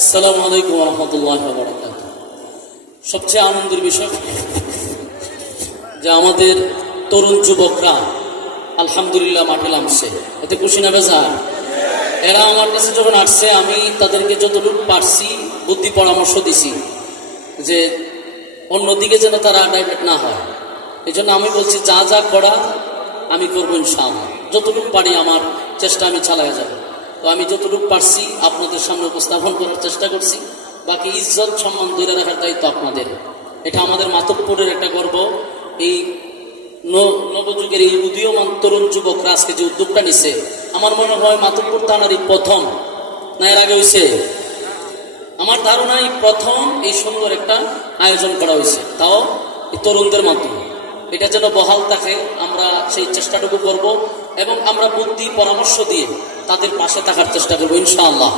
আসসালামু আলাইকুম রহমতুল্লাহ সবচেয়ে আনন্দের বিষয়, যে আমাদের তরুণ যুবকরা আলহামদুলিল্লাহ মাঠে নামছে। এতে খুশি না বেজা এরা আমার কাছে যখন আসছে, আমি তাদেরকে যতটুকু পারছি বুদ্ধি পরামর্শ দিছি যে অন্যদিকে যেন তারা ডাইভার্ট না হয়। এই জন্য আমি বলছি, যা যা করা আমি করব ইনশাআল্লাহ। যতটুকু পারি আমার চেষ্টা আমি চালাই যাব। তো আমি যতটুকু পারছি আপনাদের সামনে উপস্থাপন করার চেষ্টা করছি। বাকি ইজ্জত সম্মান ধরে রাখার দায়িত্ব আপনাদের। এটা আমাদের মাতব্বরের একটা গর্ব। এই নবযুগের এই উদীয়মান তরুণ যুবকরা আজকে যে উদ্যোগটা নিছে, আমার মনে হয় মাতব্বর থানার এই প্রথম, না এর আগে হয়েছে আমার ধারণা এই প্রথম এই সুন্দর একটা আয়োজন করা হয়েছে তাও এই তরুণদের মাধ্যমে। এটা যেন বহাল থাকে, আমরা সেই চেষ্টাটুকু করব এবং আমরা বুদ্ধি, পরামর্শ দিয়ে তাদের পাশে থাকার চেষ্টা করব, ইনশাআল্লাহ।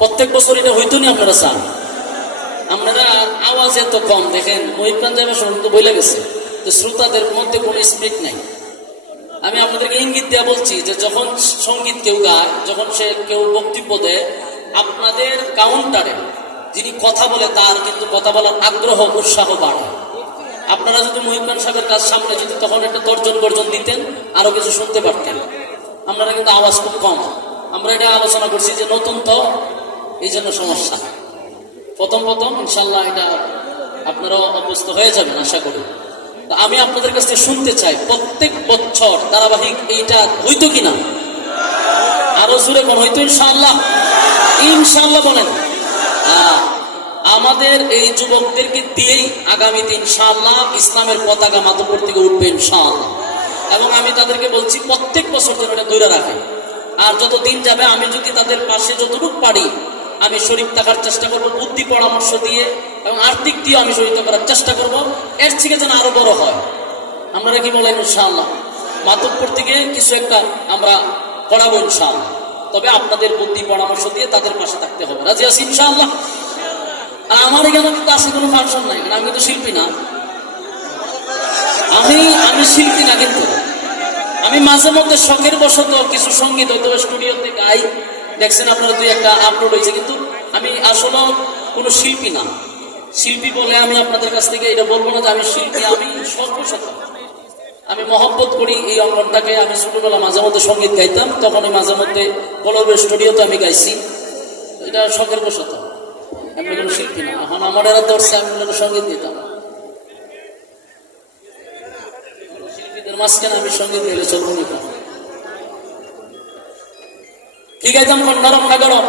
প্রত্যেক বছর এটা হইতো না আপনারা চান? আপনারা আওয়াজ এত কম, দেখেন মহিপ্রাণ সময় তো বইলে গেছে, তো শ্রোতাদের মধ্যে কোনো স্পিক নাই। আমি আপনাদেরকে ইঙ্গিত দেওয়া বলছি যে যখন সংগীত কেউ গায়, যখন সে কেউ বক্তব্য দেয়, আপনাদের কাউন্টারে যিনি কথা বলে তার কিন্তু কথা বলার আগ্রহ, উৎসাহ বাড়ে। আপনারা যদি মহিমান সাহেবের কাজ সামনে যদি তখন একটা তর্জন গর্জন দিতেন, আরও কিছু শুনতে পারতেন। আপনারা কিন্তু আওয়াজ খুব কম। আমরা এটা আলোচনা করছি যে নতুন তো, এই জন্য সমস্যা। প্রথম প্রথম ইনশাল্লাহ এটা আপনারা অভ্যস্ত হয়ে যাবেন, আশা করি। আমি আপনাদের কাছ থেকে শুনতে চাই, প্রত্যেক বছর ধারাবাহিক এইটা হইতো কিনা? আরও জুড়ে কোন হইতো ইনশাল্লাহ ইনশাল্লাহ বলেন। আমাদের এই যুবকদেরকে দিয়েই আগামীতে ইনশাআল্লাহ ইসলামের পতাকা মাতব্বর থেকে উঠবে ইনশাআল্লাহ। এবং আমি তাদেরকে বলছি, প্রত্যেক বছর যেন এটা দূরে রাখে। আর যত দিন যাবে, আমি যদি তাদের পাশে যতটুকু পারি, আমি শরীর থাকার চেষ্টা করব, বুদ্ধি পরামর্শ দিয়ে এবং আর্থিক দিয়ে আমি শরীর করার চেষ্টা করব। এর থেকে যেন আরও বড় হয়। আপনারা কি বলেন ইনশাআল্লাহ? মাতব্বর থেকে কিছু একটা আমরা করাবো ইনশাআল্লাহ। তবে আপনাদের বুদ্ধি পরামর্শ দিয়ে তাদের পাশে থাকতে হবে। রাজি আছি ইনশাআল্লাহ? আর আমার এখানে কিন্তু আসে কোনো ফাংশন নাই আমি তো শিল্পী না। আমি আমি শিল্পী না কিন্তু। আমি মাঝে মধ্যে শখের বশত কিছু সংগীত, হয়তো স্টুডিওতে গাই। দেখছেন আপনারা দুই একটা আপলোড হয়েছে, কিন্তু আমি আসলে কোনো শিল্পী না। শিল্পী বলে আমি আপনাদের কাছ থেকে এটা বলব না যে আমি শিল্পী, আমি সর্বশত আমি মহব্বত করি এই অঙ্গনটাকে। আমি ছোটবেলা মাঝে মধ্যে সংগীত গাইতাম তখন মাঝে মধ্যে কলবের স্টুডিওতে আমি গাইছি। এটা শখের বশত। আমি কোনো শিল্পী না এখন আমার এরা ধরছে আমি কোনো সংগীত দিতাম। শিল্পীদের মাঝখানে আমি সংগীত দিলে চলবো না। কি গাইতাম নরম না গরম?